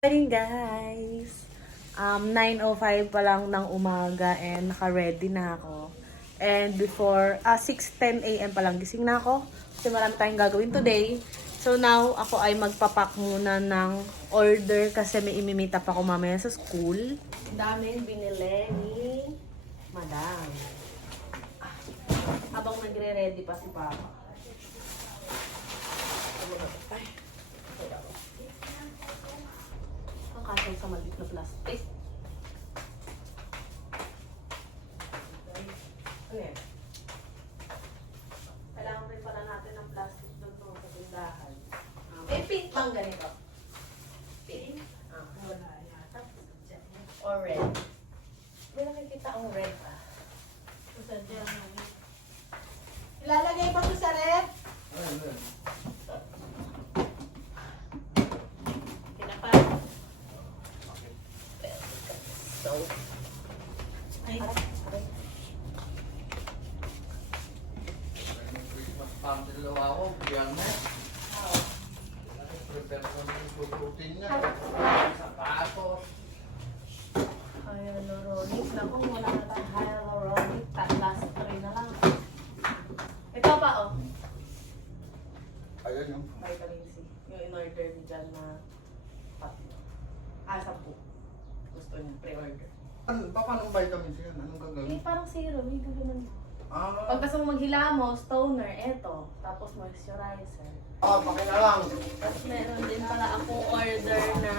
Morning guys! 9:05 pa lang ng umaga and naka-ready na ako. And before 6:10 AM pa lang gising na ako kasi marami tayong gagawin today. So now ako ay magpapak muna ng order kasi may imimita pa ako mamaya sa school. Daming binili ni Madam. Habang nagre-ready pa si Papa. Kasang sa maliit na plastic. Ano yan? Kailangan rin pala natin ng plastic doon sa tindahan. May pink bang ganito? Pink? Wala yata. Or red? Hindi nakikita ang red Ilalagay pa ito sa ref? So, ay. Christmas party daw ako, bigyan mo. Prepare ko ng puputin niya. Sapatos. Hyaluronic. Naku, wala na tayong hyaluronic. Last 3 na lang. Ito pa, oh. Ayan yung. Vitamin C. Yung in-order ni Jan na 10. 10. Gusto niya, pre-order. Paano vitamin C yan? Anong gagawin? Parang serum, yung gagawin mo. Ah, Pag gusto mo maghilamos, toner, eto. Tapos moisturizer. pakina lang. Tapos meron din pala akong order na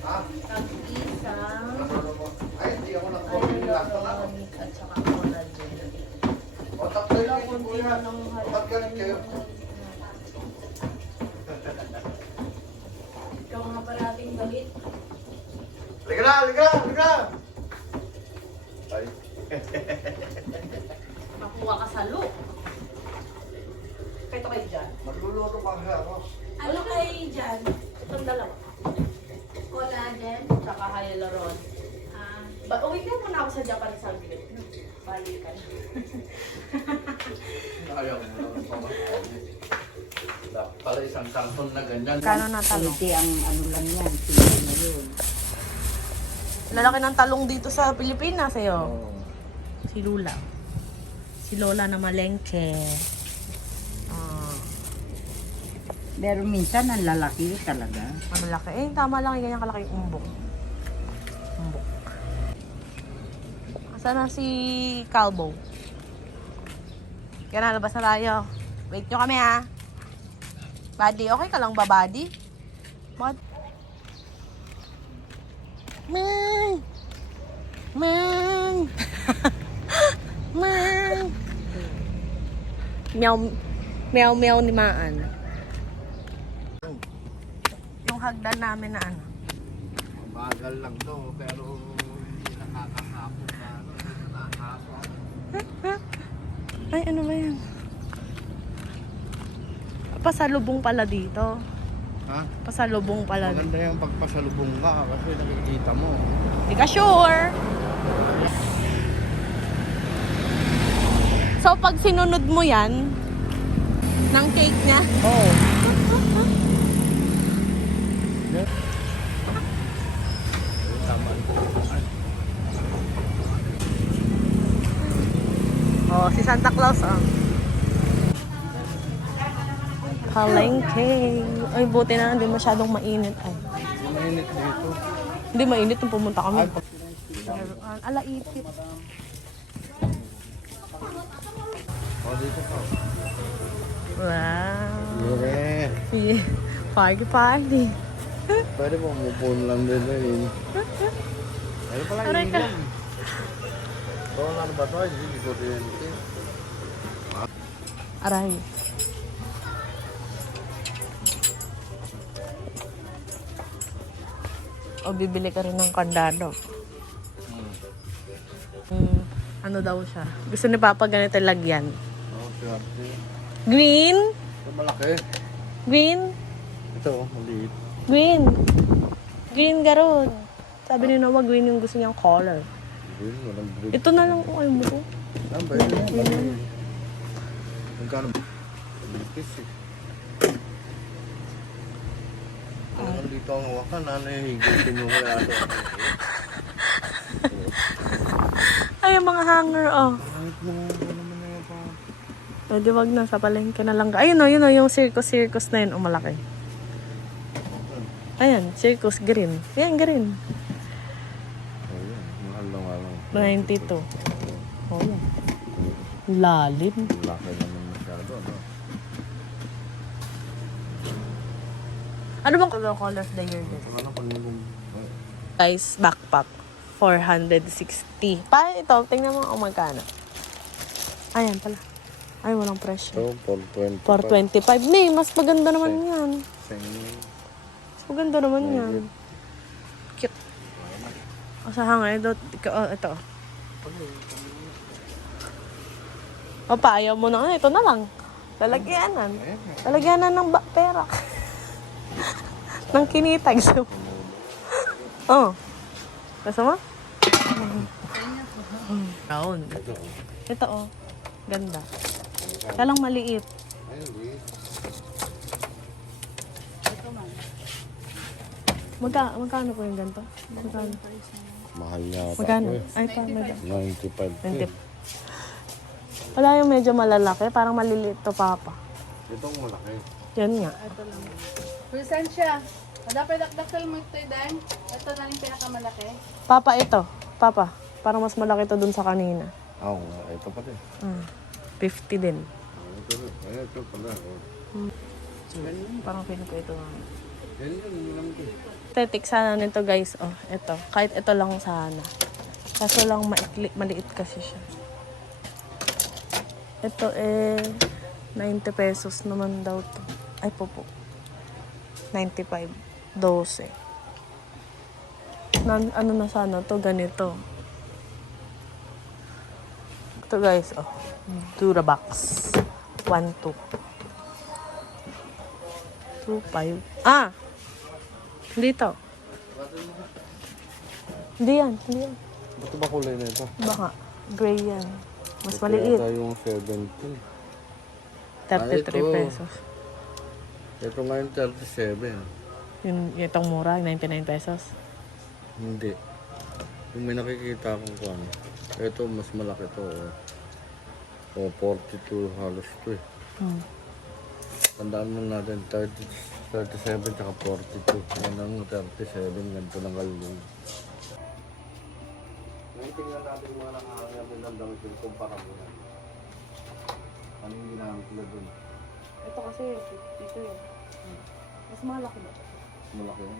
Ah, tag-isang ay, hindi ako nag-coffee lang na. hyaluronic at saka collagen. O, tatlo lang Kung yung di kuya. na ng Ba't galing kayo? Ikaw nga parating galit. Liga na, liga na, liga na! Ay. Makuha ka sa look. Kaya ito kayo dyan. Magluluto pa siya ako. Ano kayo dyan? Itong dalawa. Collagen? Tsaka hyaluronic. Uwi ka muna ako sa Japan sa Glit. Balikan. Ayaw mo lang pa. Dapat pala isang samson na ganyan. Kano na talong? Hindi ang ano lang yan. Sige na yun. Lalaki ng talong dito sa Pilipinas sa'yo. Oo. Si Lula. Si Lola na malengke. Pero minsan ang lalaki talaga. Malaki. Eh, tama lang yung ganyan kalaki yung umbok. Umbok. Asan na si Calbo? Kaya nalabas na tayo. Wait nyo kami ha. Buddy, okay ka lang ba, buddy? Bud? Mang! Mang! Mang! Meow, meow, meow ni Maan. Yung hagdan namin na ano. Bagal lang to, pero hindi nakakahapon na ano, hindi nakakahapon. Ay, ano ba yan? Pasalubong pala dito. Ha? Pasalubong pala dito. Maganda yung pagpasalubong ka kasi nakikita mo. Hindi ka sure. So, pag sinunod mo yan, ng cake niya, Oo. Tama. oh, si Santa Claus, oh. Palengke. Ay, buti na, hindi masyadong mainit. Ay, Mainit dito. hindi mainit nung pumunta kami. Ay, Alaipit. O, dito pa. Wow. Yeah. Yeah. Party, party. Pwede mo mupun lang din eh. Ano pala Aray yung ka. yan? Ito ano ba ito? Hindi ko rin. Aray. O bibili ka rin ng kandado. Ano daw siya? Gusto ni Papa ganito lagyan. Oo, swerte. Green? Ito malaki. Green? Ito, maliit. Green. Green garod. Sabi ni Noah, green yung gusto niyang color. Green, walang green. Ito na lang kung ayaw mo ko. Saan ba yun? Magkano? Lipis eh. dito ang hawakan. Ano yung higutin mo kaya ito? Ay, yung mga hanger, oh. Kahit mo naman na yung pa. Pwede wag na, sa palengke na lang. Ayun, oh, yung circus na yun, oh, malaki. Ayan, circus green. Ayan, green. Ayun, mahal lang nga lang. 92. Oh, yan. Lalim. Laki naman masyado, ano? Ano bang color of the year this? Ano pag nagum... Guys, backpack. 460. Pa, ito, tingnan mo kung magkano. Ayan pala. Ay, walang presyo. So, 420. 425. Nay, mas maganda naman yan. Mas maganda naman Ay, yan. Cute. O sa hangay, ito. O pa, ayaw mo na. Ito na lang. Lalagyanan. Lalagyanan ng pera. Ng kinitag. Oh. Gusto mo? Brown. Ito oh. Ganda. Kaya lang maliit. Magkano po yung ganito? Magkano? Mahal yata. Magkano? Eh. Ay, tama ba? 95. 20. Wala yung medyo malalaki. Parang maliliit to, Papa. Itong malaki. Yan nga. Presensya. Wala pa dakdaktal mo ito din. Ito na yung pinakamalaki. Papa, ito. Papa. Parang mas malaki to dun sa kanina. Oo, ito pa din. 50 din. Ito pala. Parang feeling ko ito. Yan yun lang ito. Aesthetic sana nito guys. Oh, ito. Kahit ito lang sana. Kaso lang maliit kasi siya. Ito 90 pesos naman daw to. Ay po. 95. 12. Ano na sana to? Ganito. Ito guys, oh. Durabox. 1, 2. 2, 5. Ah! Dito. Hindi yan. Ba't ba kulay na ito? Baka. Gray yan. Mas Ito maliit. yata yung 70. 33 ito. pesos. Ito nga yung 37. Itong mura, 99 pesos. Hindi. Yung may nakikita akong kung ano. Ito, mas malaki to. O 42 halos to eh. Tandaan mo natin, 37 tsaka 42. Yan ang 37, ganito lang kalulong. Ngayon tingnan natin yung mga nakakangyan din ng damit yung kumpara mo na. Ano yung ginamit nila dun? Ito kasi, ito yun. Mas malaki ba? Malaki yun.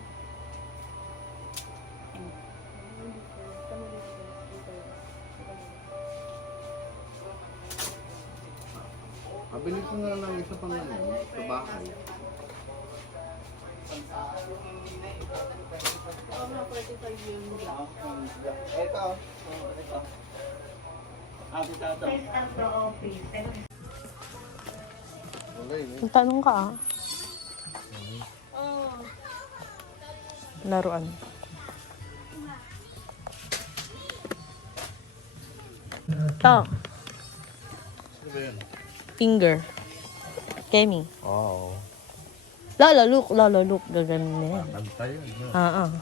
Pabili ko nga lang isa pang ano, sa bahay. Ito. Tanong ka ah. Laruan. Ito. Ano ba yan? Finger. Kemi. Oo. Lolo, look. Gaganin na yan. Bantay yun.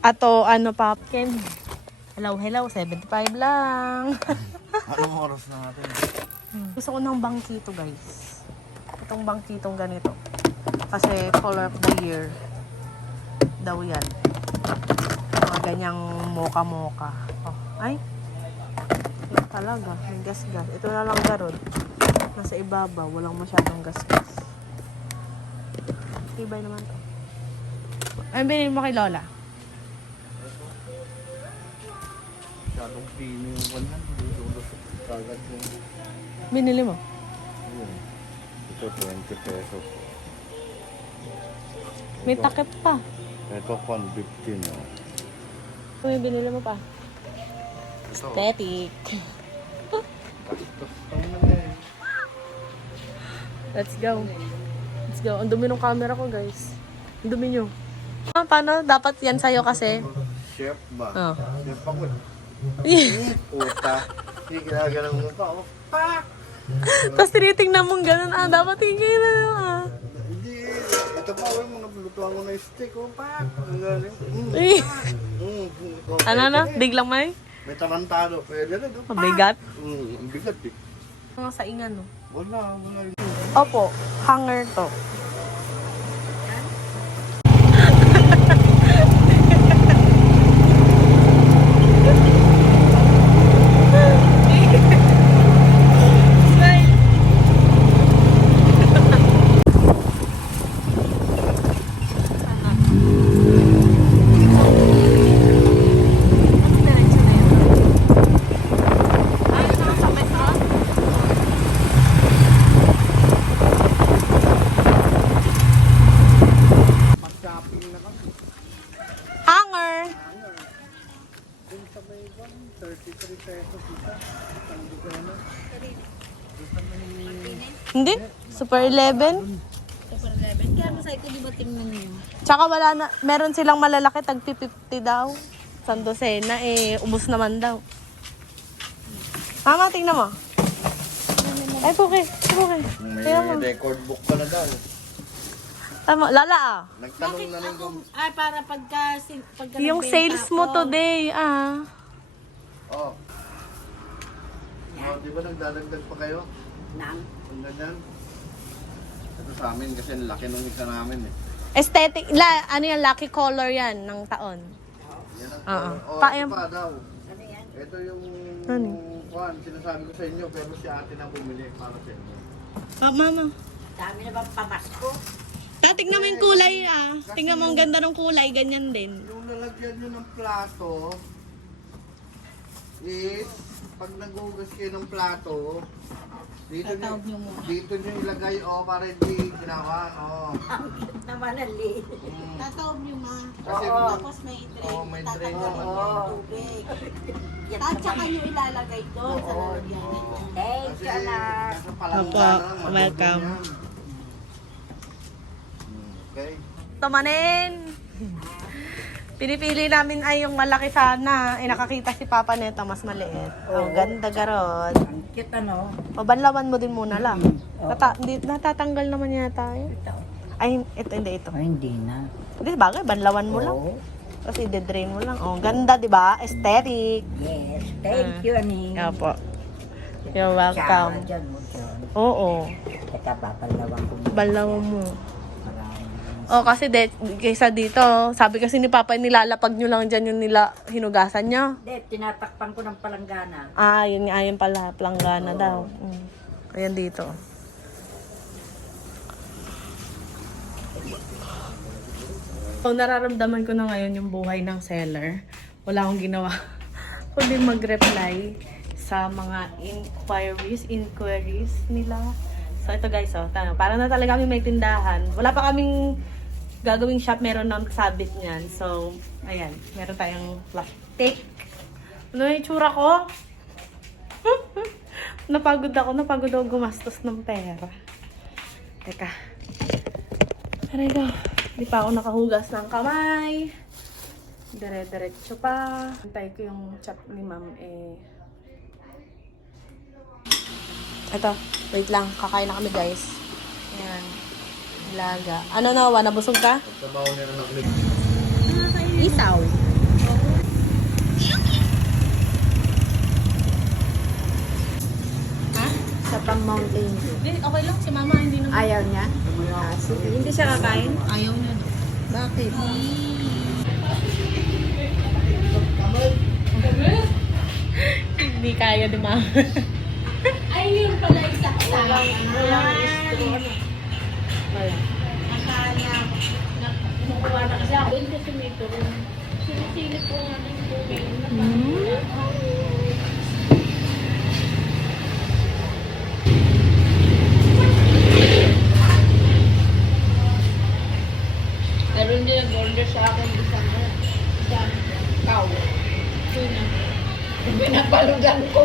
Ato, ano pa? Kemi. Hello, 75 lang. Anong oras na natin? Gusto ko ng bangkito, guys. Itong bangkitong ganito. Kasi color of the year daw yan. Mga ganyang mocha-mocha. Oh, ay. Yan talaga. May gas-gas. Ito na lang garod. Nasa ibabaw. Walang masyadong gas-gas. Tibay naman to. Ay, binili mo kay Lola. Masyadong pino yung kanyan. Dito kagad yung... Binili mo? Yun. Ito 20 pesos. May takip pa. Ito 115 na. Uy, binili mo pa. Ito. Aesthetic. Let's go. Let's go. Ang dumi ng camera ko, guys. Ang dumi nyo. Paano? Dapat yan sa'yo kasi. Chef ba? Oh. Chef ako. Puta. Hindi ginagalang mo pa. Oh. Pa! Tapos tinitingnan mong ganun, dapat tingin na lang, Hindi, ito pa, mga lutuan ko na steak, pak. Ang galing. Eh, Okay. ano na? Biglang may? May tarantado, pwede na. Mabigat? Ang bigat eh. Mga saingan, no? Wala. Opo, hanger to. Mag-shopping na kami. Hanger! Kung sa may 33 pesos isa. Ang bigano. Hindi, Super 11. Super 11. Kaya masay ko di ba tingnan niyo? Tsaka wala na, meron silang malalaki, tag 50 daw. San dosena, ubos naman daw. Mama, tingnan mo. Ay, puke. Tingnan mo. May record book ka na daw. Tama, lala Nagtanong na rin kung... Ay, para pagka Yung nagbenta sales mo ako. today, Oh. Oh, di ba nagdadagdag pa kayo? Nang. Ang ganyan. Ito sa amin kasi ang laki nung isa namin eh. Aesthetic, ano yan, lucky color yan ng taon. Yan ang Oo. color. Oh, Pa- ito pa daw. Ano yan? Ito yung Ano? kuhan, sinasabi ko sa inyo pero si ate na bumili para sa inyo. Mama. Dami na bang pamasko? Tingnan mo yung kulay, Tingnan mo ang ganda ng kulay, ganyan din. Yung lalagyan nyo ng plato is pag naghugas kayo ng plato, dito nyo, Tatawag nyo muna. dito nyo ilagay para hindi ginawa. Ang cute naman ang liit. Mm. Tatawag niyo ma. Kasi Tapos may drain. Oo, may drain Tatawag naman. niyo yung tubig. At saka niyo ilalagay doon sa lalagyan. Thank kasi you, anak. nasa palangga Opo, na lang, madugtong welcome. yan. Okay. Tumanin! Pinipili namin ay yung malaki sana. Nakakita si Papa nito, mas maliit. Ang ganda garod. Ang cute ano. O, banlawan mo din muna lang. Natatanggal naman yata yun. Ito. Ay, hindi ito. Ay, hindi na. Hindi, bagay, banlawan mo lang. Oo. Kasi de-drain mo lang. Oh, ganda, di ba? Aesthetic. Yes. Thank you, Ani. Opo. You're Tsaka welcome. dyan mo dyan. Oo. Teka, papalawang ko muna. Banlawan mo. Maraming. Oh, kasi kaysa dito, sabi kasi ni Papa, nilalapag nyo lang dyan yung hinugasan nyo. Hindi, tinatakpan ko ng palanggana. Yun nga, ayun pala, planggana daw. Ayan dito. So, nararamdaman ko na ngayon yung buhay ng seller. Wala akong ginawa. Kundi mag-reply sa mga inquiries nila. So, ito guys, para na talaga kami may tindahan. Wala pa kaming gagawing shop, meron na sabit niyan. So, ayan, meron tayong plastic. Ano yung itsura ko? napagod ako gumastos ng pera. Teka. Aray ko. Hindi pa ako nakahugas ng kamay. Dire-diretso pa. Antay ko yung chop ni ma'am Ito, wait lang. Kakain na kami guys. Ayan. Ilaga. Ano nawa? Nabusog ka? Pagkabaw nila ng clip. Isaw. Ha? Sa pang mountain view. Hindi, okay lang. Si mama hindi naman. Ayaw niya? Sige. Hindi siya kakain? Ayaw niya. Bakit? Hindi kaya ni mama. Ay, yun pala isa sa walang istro. Wala. Akala, kumukuha na kasi ako. Doon kasi may turun. Sinisilip ko nga ng tubig. Meron din nag-order sa akin isang cow. Tuna. Pinapalugan ko.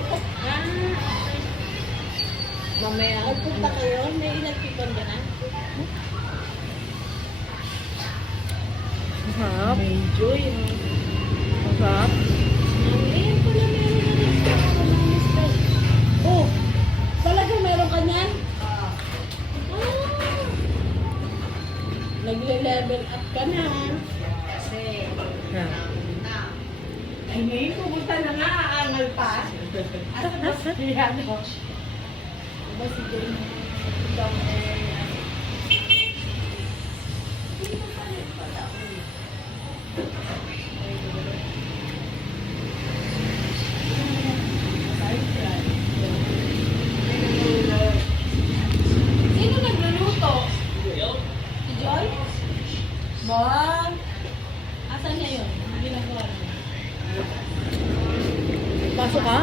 Mamaya. Magpunta kayo? May ilang people ka na? Masarap. Medyo yun. Masarap. Ngayon pala meron na rin sa mga mister. Oh, talagang meron sa ano. Diba si Jane? Ikaw Sino nagluluto? Si Joy? Mom? Asan niya yun? Ang ginagawa niya? Pasok ka?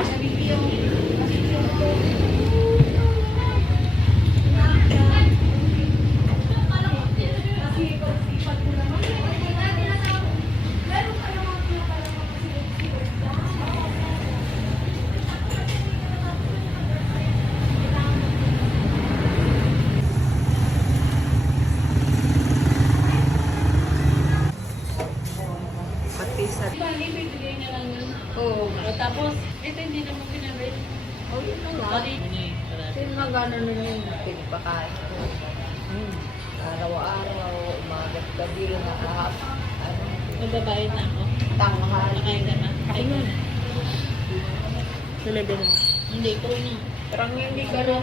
Pati sa... Diba, ibibigay niya lang yun. Oo. Tapos, ito hindi naman pinabit. Oh, yun na nga. Sino nga gano'n na yun? Pinipakain ko. Araw-araw, umagat gabi, nakahap. Ano? Magbabayad na ako. Tanghali. Nakain ka na. Kain mo na. Nilibin mo. Hindi ko na. Parang hindi gano'n.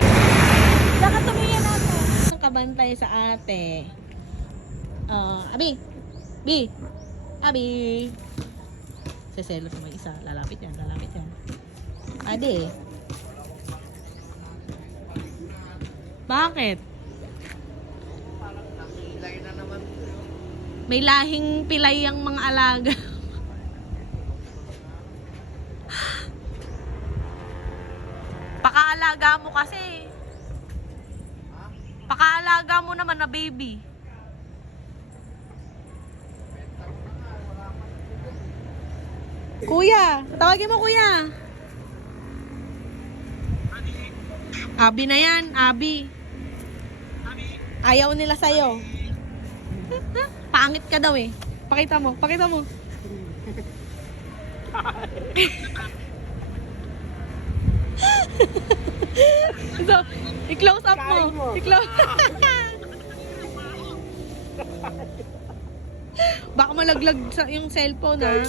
Nakatumiyan ako. Kabantay sa ate. Abi! Bi! Abi! Seselos mo isa. Lalapit yan, lalapit yan. Ade. Bakit? May lahing pilay ang mga alaga. Pakaalaga mo kasi. Pakaalaga mo naman na baby. Kuya, tawagin mo kuya. Abi na yan, Abi. Ayaw nila sa'yo. Pangit ka daw eh. Pakita mo, pakita mo. So, i-close up mo. I-close. Baka malaglag sa yung cellphone ha.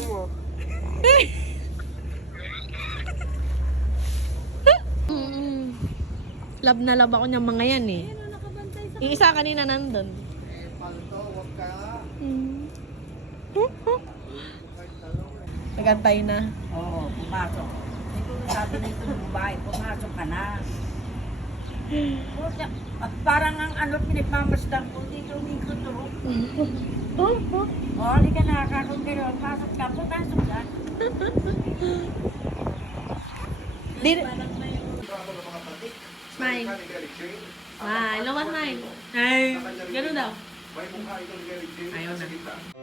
Mm. Love na love ako niyang mga yan eh. Yung isa kanina nandun. Nagantay na. Oo, pumasok. Ito sabi nito ng babae, pumasok ka na. Puta, at parang ang ano pinagmamasdan ko, dito umikot to. Oo, hindi ka nakakakundiro. Pasok ka, pumasok ka. Smile. Smile. Lumabas smile. Ay, ganun daw. Ayaw na.